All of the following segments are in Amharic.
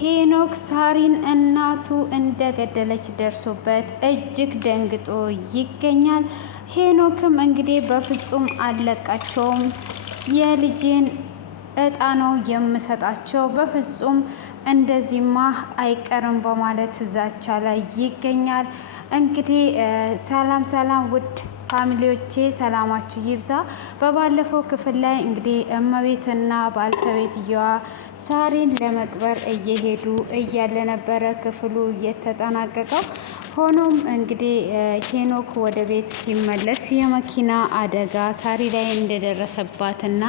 ሄኖክ ሳሪን እናቱ እንደገደለች ደርሶበት እጅግ ደንግጦ ይገኛል። ሄኖክም እንግዲህ በፍጹም አልለቃቸውም፣ የልጄን እጣ ነው የምሰጣቸው፣ በፍጹም እንደዚህማ አይቀርም በማለት ዛቻ ላይ ይገኛል። እንግዲህ ሰላም ሰላም ውድ ፋሚሊዎቼ ሰላማችሁ ይብዛ። በባለፈው ክፍል ላይ እንግዲህ እመቤትና ባልተቤትየዋ ሳሪን ለመቅበር እየሄዱ እያለ ነበረ ክፍሉ የተጠናቀቀው። ሆኖም እንግዲህ ሄኖክ ወደ ቤት ሲመለስ የመኪና አደጋ ሳሪ ላይ እንደደረሰባትና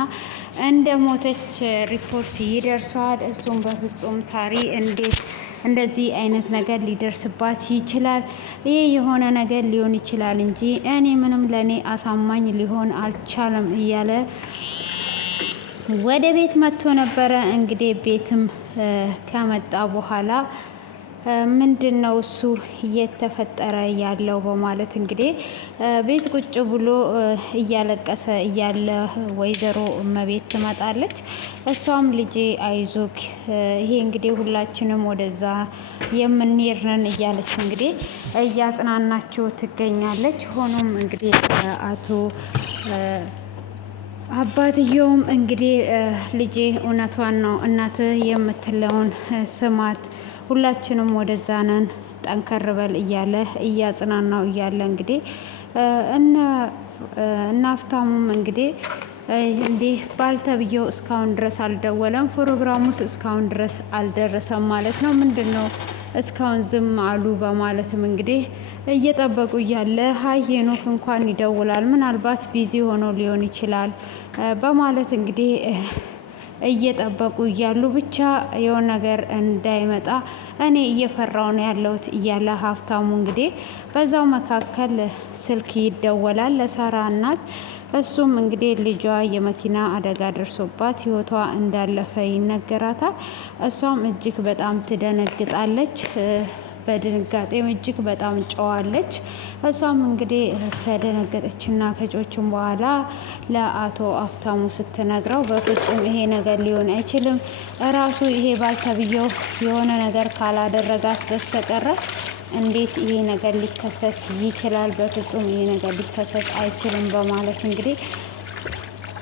እንደ ሞተች ሪፖርት ይደርሰዋል። እሱም በፍጹም ሳሪ እንዴት እንደዚህ አይነት ነገር ሊደርስባት ይችላል? ይህ የሆነ ነገር ሊሆን ይችላል እንጂ እኔ ምንም ለእኔ አሳማኝ ሊሆን አልቻለም እያለ ወደ ቤት መጥቶ ነበረ። እንግዲህ ቤትም ከመጣ በኋላ ምንድን ነው እሱ እየተፈጠረ ያለው በማለት እንግዲህ ቤት ቁጭ ብሎ እያለቀሰ እያለ ወይዘሮ እመቤት ትመጣለች። እሷም ልጄ አይዞክ፣ ይሄ እንግዲህ ሁላችንም ወደዛ የምንሄድ ነን እያለች እንግዲህ እያጽናናችው ትገኛለች። ሆኖም እንግዲህ አቶ አባትየውም እንግዲህ ልጄ እውነቷን ነው፣ እናትህ የምትለውን ስማት፣ ሁላችንም ወደዛ ነን፣ ጠንከር በል እያለ እያጽናናው እያለ እንግዲህ እነ ሀብታሙም እንግዲህ እንዲህ ባልተብየው እስካሁን ድረስ አልደወለም፣ ፕሮግራሙስ እስካሁን ድረስ አልደረሰም ማለት ነው፣ ምንድን ነው እስካሁን ዝም አሉ በማለትም እንግዲህ እየጠበቁ እያለ ሀይ ሄኖክ እንኳን ይደውላል፣ ምናልባት ቢዚ ሆኖ ሊሆን ይችላል በማለት እንግዲህ እየጠበቁ እያሉ ብቻ የሆነ ነገር እንዳይመጣ እኔ እየፈራው ነው ያለሁት እያለ ሀብታሙ እንግዲህ በዛው መካከል ስልክ ይደወላል ለሳራ እናት። እሱም እንግዲህ ልጇ የመኪና አደጋ ደርሶባት ህይወቷ እንዳለፈ ይነገራታል። እሷም እጅግ በጣም ትደነግጣለች። በድንጋጤም እጅግ በጣም ጨዋለች። እሷም እንግዲህ ከደነገጠችና ከጮችን በኋላ ለአቶ ሀብታሙ ስትነግረው በፍጹም ይሄ ነገር ሊሆን አይችልም፣ እራሱ ይሄ ባልተብየው የሆነ ነገር ካላደረጋት በስተቀረ እንዴት ይሄ ነገር ሊከሰት ይችላል? በፍጹም ይሄ ነገር ሊከሰት አይችልም በማለት እንግዲህ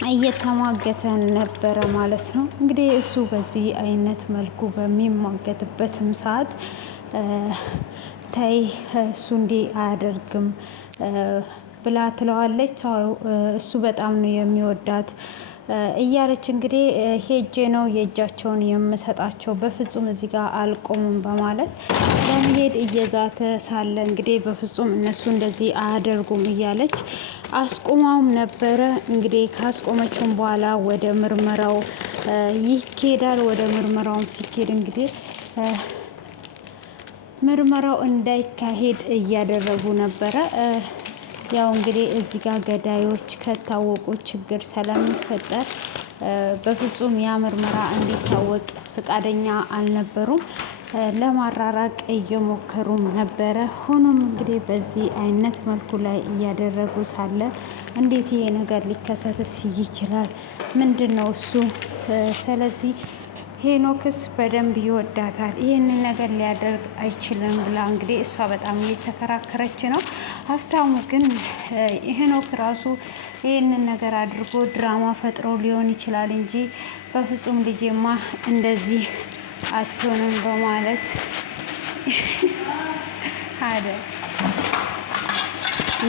እየተሟገተ ነበረ ማለት ነው። እንግዲህ እሱ በዚህ አይነት መልኩ በሚሟገትበትም ሰዓት ተይ እሱ እንዲህ አያደርግም ብላ ትለዋለች። እሱ በጣም ነው የሚወዳት እያለች እንግዲህ ሄጄ ነው የእጃቸውን የምሰጣቸው፣ በፍጹም እዚህ ጋር አልቆሙም በማለት ለመሄድ እየዛተ ሳለ እንግዲህ በፍጹም እነሱ እንደዚህ አያደርጉም እያለች አስቆማውም ነበረ። እንግዲህ ካስቆመችውም በኋላ ወደ ምርመራው ይኬዳል። ወደ ምርመራውም ሲኬድ እንግዲህ ምርመራው እንዳይካሄድ እያደረጉ ነበረ። ያው እንግዲህ እዚህ ጋር ገዳዮች ከታወቁ ችግር ስለሚፈጠር በፍጹም ያ ምርመራ እንዲታወቅ ፈቃደኛ አልነበሩም። ለማራራቅ እየሞከሩም ነበረ። ሆኖም እንግዲህ በዚህ አይነት መልኩ ላይ እያደረጉ ሳለ እንዴት ይሄ ነገር ሊከሰትስ ይችላል? ምንድን ነው እሱ? ስለዚህ ሄኖክስ በደንብ ይወዳታል፣ ይህንን ነገር ሊያደርግ አይችልም ብላ እንግዲህ እሷ በጣም እየተከራከረች ነው። ሀብታሙ ግን ሄኖክ ራሱ ይህንን ነገር አድርጎ ድራማ ፈጥሮ ሊሆን ይችላል እንጂ በፍጹም ልጄማ እንደዚህ አትሆንም በማለት አለ።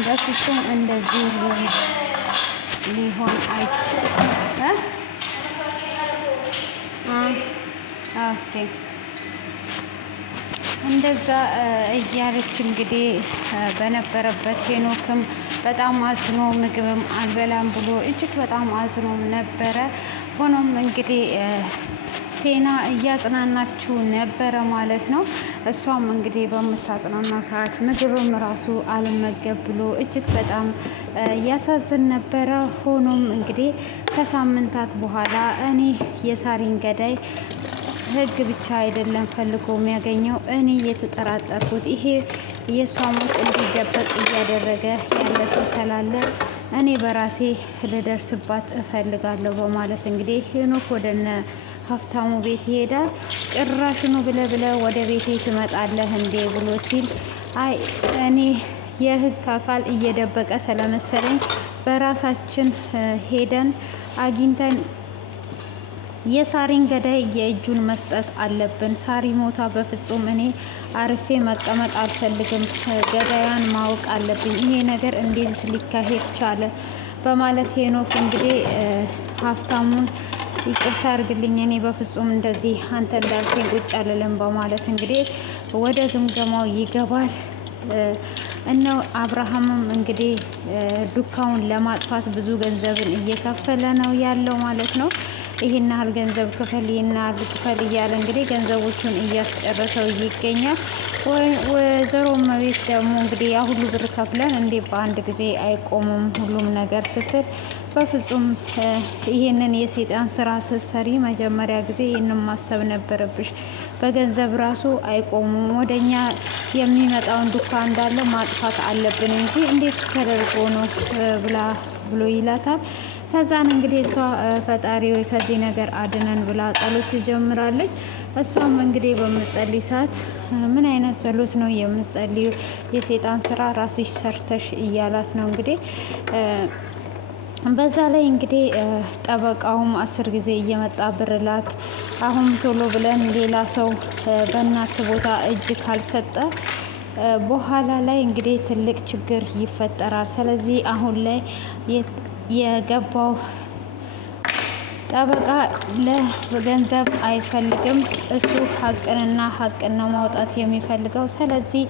በፍጹም እንደዚህ ሊሆን አይችልም። ኦኬ እንደዛ እያለች እንግዲህ በነበረበት ሄኖክም በጣም አዝኖ ምግብም አልበላም ብሎ እጅግ በጣም አዝኖም ነበረ። ሆኖም እንግዲህ ሴና እያጽናናችው ነበረ ማለት ነው። እሷም እንግዲህ በምታጽናናው ሰዓት ምግብም ራሱ አልመገብ ብሎ እጅግ በጣም ያሳዝን ነበረ። ሆኖም እንግዲህ ከሳምንታት በኋላ እኔ የሳሪን ገዳይ ህግ ብቻ አይደለም ፈልጎ የሚያገኘው፣ እኔ የተጠራጠርኩት ይሄ የእሷ ሞት እንዲደበቅ እያደረገ ያለ ሰው ስላለ እኔ በራሴ ልደርስባት እፈልጋለሁ በማለት እንግዲህ ሄኖክ ወደነ ሀብታሙ ቤት ይሄዳል። ጭራሽኑ ብለ ወደ ቤቴ ትመጣለህ እንዴ ብሎ ሲል አይ እኔ የህግ አካል እየደበቀ ስለመሰለኝ በራሳችን ሄደን አግኝተን የሳሪን ገዳይ የእጁን መስጠት አለብን። ሳሪ ሞታ በፍጹም እኔ አርፌ መቀመጥ አልፈልግም። ገዳያን ማወቅ አለብኝ። ይሄ ነገር እንዴት ሊካሄድ ቻለ? በማለት ሄኖክ እንግዲህ ሀብታሙን ይቅርታ አድርግልኝ፣ እኔ በፍጹም እንደዚህ አንተ እንዳልከኝ ቁጭ አልልም በማለት እንግዲህ ወደ ግምገማው ይገባል። እነው አብርሃምም እንግዲህ ዱካውን ለማጥፋት ብዙ ገንዘብን እየከፈለ ነው ያለው ማለት ነው። ይህን ያህል ገንዘብ ክፈል፣ ይህን ያህል ክፈል እያለ እንግዲህ ገንዘቦቹን እያስጨረሰው ይገኛል። ወይዘሮ እመቤት ደግሞ እንግዲህ ያ ሁሉ ብር ከፍለን እንዴ በአንድ ጊዜ አይቆምም ሁሉም ነገር ስትል፣ በፍጹም ይሄንን የሰይጣን ስራ ስትሰሪ መጀመሪያ ጊዜ ይህንን ማሰብ ነበረብሽ። በገንዘብ ራሱ አይቆሙም፣ ወደኛ የሚመጣውን ዱካ እንዳለ ማጥፋት አለብን እንጂ እንዴት ተደርጎ ነው ብሎ ይላታል። ከዛን እንግዲህ እሷ ፈጣሪ ወይ ከዚህ ነገር አድነን ብላ ጸሎት ትጀምራለች። እሷም እንግዲህ በምትጸልይ ሰዓት ምን አይነት ጸሎት ነው የምትጸልዩ? የሰይጣን ስራ ራስሽ ሰርተሽ እያላት ነው እንግዲህ በዛ ላይ እንግዲህ ጠበቃውም 10 ጊዜ እየመጣ ብር ላክ፣ አሁን ቶሎ ብለን ሌላ ሰው በእናት ቦታ እጅ ካልሰጠ በኋላ ላይ እንግዲህ ትልቅ ችግር ይፈጠራል። ስለዚህ አሁን ላይ የገባው ጠበቃ ለገንዘብ አይፈልግም። እሱ ሀቅንና ሀቅን ነው ማውጣት የሚፈልገው። ስለዚህ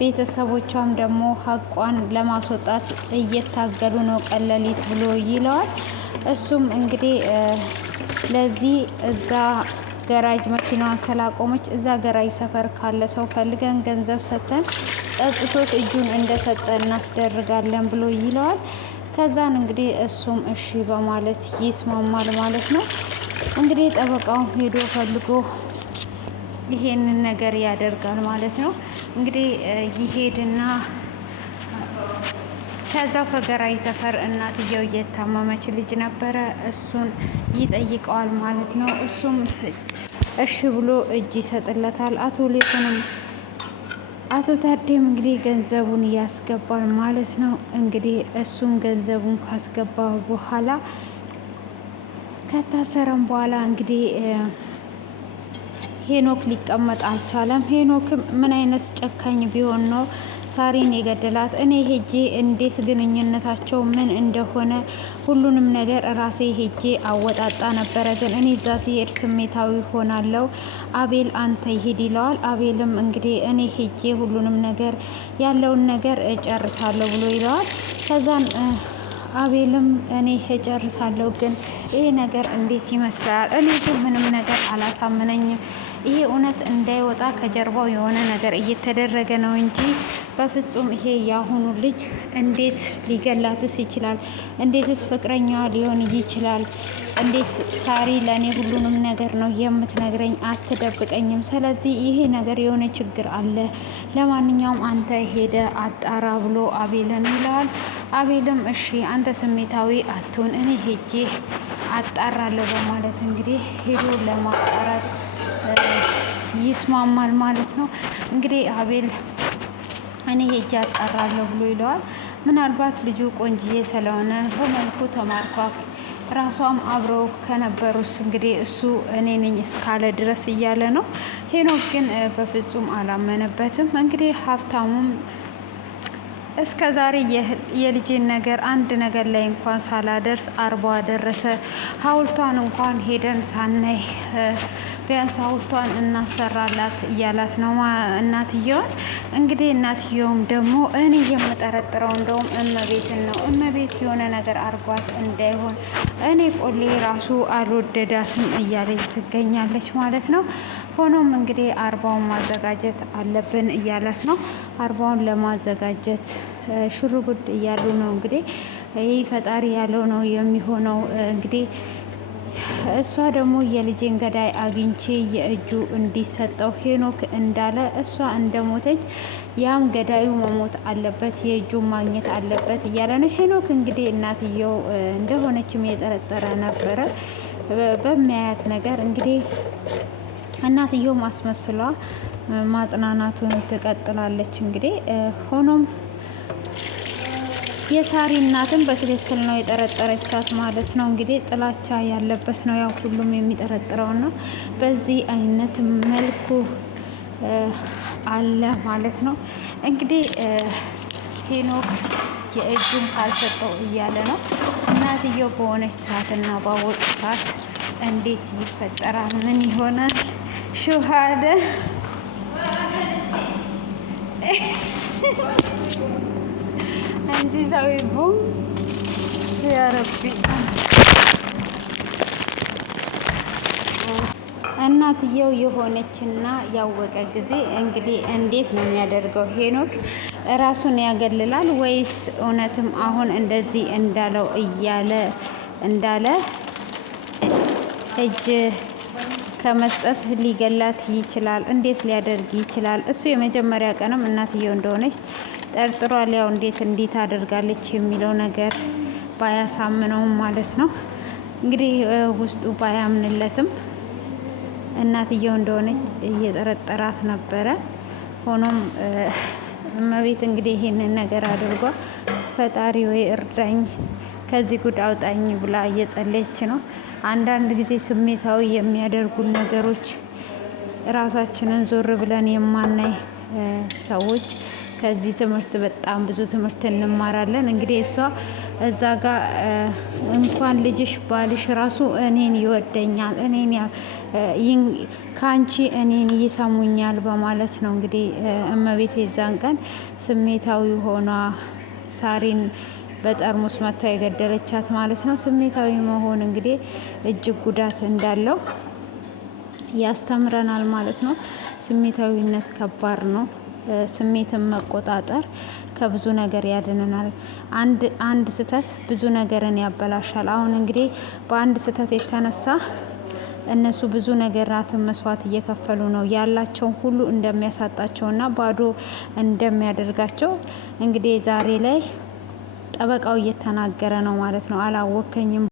ቤተሰቦቿም ደግሞ ሀቋን ለማስወጣት እየታገሉ ነው ቀለሊት ብሎ ይለዋል። እሱም እንግዲህ ለዚህ እዛ ገራጅ መኪናዋን ስላቆመች እዛ ገራጅ ሰፈር ካለ ሰው ፈልገን ገንዘብ ሰጥተን ጠጥቶት እጁን እንደሰጠ እናስደርጋለን ብሎ ይለዋል። ከዛን እንግዲህ እሱም እሺ በማለት ይስማማል ማለት ነው። እንግዲህ ጠበቃው ሄዶ ፈልጎ ይሄንን ነገር ያደርጋል ማለት ነው። እንግዲህ ይሄድና ከዛው ከገራይ ሰፈር እናትየው እየታመመች ልጅ ነበረ፣ እሱን ይጠይቀዋል ማለት ነው። እሱም እሺ ብሎ እጅ ይሰጥለታል። አቶ ታዴም እንግዲህ ገንዘቡን ያስገባል ማለት ነው። እንግዲህ እሱም ገንዘቡን ካስገባ በኋላ ከታሰረም በኋላ እንግዲህ ሄኖክ ሊቀመጥ አልቻለም። ሄኖክም ምን አይነት ጨካኝ ቢሆን ነው ሳሪን የገደላት? እኔ ሄጄ እንዴት ግንኙነታቸው ምን እንደሆነ ሁሉንም ነገር ራሴ ሄጄ አወጣጣ ነበረ። ግን እኔ እዛ ሲሄድ ስሜታዊ ሆናለሁ። አቤል አንተ ይሄድ ይለዋል። አቤልም እንግዲህ እኔ ሄጄ ሁሉንም ነገር ያለውን ነገር እጨርሳለሁ ብሎ ይለዋል። ከዛን አቤልም እኔ እጨርሳለሁ፣ ግን ይሄ ነገር እንዴት ይመስላል? እኔ ግን ምንም ነገር አላሳመነኝም። ይሄ እውነት እንዳይወጣ ከጀርባው የሆነ ነገር እየተደረገ ነው እንጂ በፍጹም ይሄ የአሁኑ ልጅ እንዴት ሊገላትስ ይችላል? እንዴትስ ፍቅረኛዋ ሊሆን ይችላል? እንዴት ሳሪ ለእኔ ሁሉንም ነገር ነው የምትነግረኝ? አትደብቀኝም። ስለዚህ ይሄ ነገር የሆነ ችግር አለ። ለማንኛውም አንተ ሄደ አጣራ ብሎ አቤልን ይለዋል። አቤልም እሺ አንተ ስሜታዊ አትሆን፣ እኔ ሄጄ አጣራለሁ በማለት እንግዲህ ሄዶ ለማጣራት ይስማማል ማለት ነው። እንግዲህ አቤል እኔ ሄጄ አጣራለሁ ብሎ ይለዋል። ምናልባት ልጁ ቆንጅዬ ስለሆነ በመልኩ ተማርኳል፣ ራሷም አብረው ከነበሩስ እንግዲህ እሱ እኔ ነኝ እስካለ ድረስ እያለ ነው። ሄኖክ ግን በፍጹም አላመነበትም። እንግዲህ ሀብታሙም እስከ ዛሬ የልጄን ነገር አንድ ነገር ላይ እንኳን ሳላደርስ 40 ደረሰ። ሐውልቷን እንኳን ሄደን ሳናይ ቢያንስ ሐውልቷን እናሰራላት እያላት ነው እናትየዋን። እንግዲህ እናትየውም ደግሞ እኔ የምጠረጥረው እንደውም እመቤትን ነው፣ እመቤት የሆነ ነገር አርጓት እንዳይሆን እኔ ቆሌ ራሱ አልወደዳትም እያለች ትገኛለች ማለት ነው። ሆኖም እንግዲህ 40ውን ማዘጋጀት አለብን እያላት ነው። 40ውን ለማዘጋጀት ሽሩጉድ እያሉ ነው። እንግዲህ ይህ ፈጣሪ ያለው ነው የሚሆነው። እንግዲህ እሷ ደግሞ የልጄን ገዳይ አግኝቼ የእጁ እንዲሰጠው ሄኖክ እንዳለ እሷ እንደሞተች ያም ገዳዩ መሞት አለበት፣ የእጁ ማግኘት አለበት እያለ ነው ሄኖክ። እንግዲህ እናትየው እንደሆነችም የጠረጠረ ነበረ። በሚያያት ነገር እንግዲህ እናትየው ማስመስሏ ማጽናናቱን ትቀጥላለች። እንግዲህ ሆኖም የሳሪ እናትም በትክክል ነው የጠረጠረቻት ማለት ነው። እንግዲህ ጥላቻ ያለበት ነው ያው ሁሉም የሚጠረጥረውና በዚህ አይነት መልኩ አለ ማለት ነው። እንግዲህ ሄኖክ የእጁን ካልሰጠው እያለ ነው። እናትየው በሆነች ሰዓትና ባወቅ ሰዓት እንዴት ይፈጠራል? ምን ይሆናል? ሹሃደ አንቺ ሰውዬ ያረቢ እናትየው የሆነችና ያወቀ ጊዜ እንግዲህ እንዴት ነው የሚያደርገው? ሄኖክ ራሱን ያገልላል ወይስ እውነትም አሁን እንደዚህ እንዳለው እንዳለ እጅ ከመስጠት ሊገላት ይችላል? እንዴት ሊያደርግ ይችላል? እሱ የመጀመሪያ ቀንም እናትየው እንደሆነች ጠርጥሯል። ያው እንዴት አደርጋለች የሚለው ነገር ባያሳምነውም ማለት ነው። እንግዲህ ውስጡ ባያምንለትም እናትየው እንደሆነች እየጠረጠራት ነበረ። ሆኖም እመቤት እንግዲህ ይሄንን ነገር አድርጓ ፈጣሪ ወይ እርዳኝ ከዚህ ጉድ አውጣኝ ብላ እየጸለየች ነው። አንዳንድ ጊዜ ስሜታዊ የሚያደርጉን ነገሮች ራሳችንን ዞር ብለን የማናይ ሰዎች ከዚህ ትምህርት በጣም ብዙ ትምህርት እንማራለን። እንግዲህ እሷ እዛ ጋር እንኳን ልጅሽ ባልሽ ራሱ እኔን ይወደኛል፣ ከአንቺ እኔን ይሰሙኛል በማለት ነው እንግዲህ እመቤት የዛን ቀን ስሜታዊ ሆኗ ሳሪን በጠርሙስ መታ የገደለቻት ማለት ነው። ስሜታዊ መሆን እንግዲህ እጅግ ጉዳት እንዳለው ያስተምረናል ማለት ነው። ስሜታዊነት ከባድ ነው። ስሜትን መቆጣጠር ከብዙ ነገር ያድነናል። አንድ ስህተት ብዙ ነገርን ያበላሻል። አሁን እንግዲህ በአንድ ስህተት የተነሳ እነሱ ብዙ ነገራትን መስዋዕት እየከፈሉ ነው። ያላቸውን ሁሉ እንደሚያሳጣቸውና ባዶ እንደሚያደርጋቸው እንግዲህ ዛሬ ላይ ጠበቃው እየተናገረ ነው ማለት ነው። አላወከኝም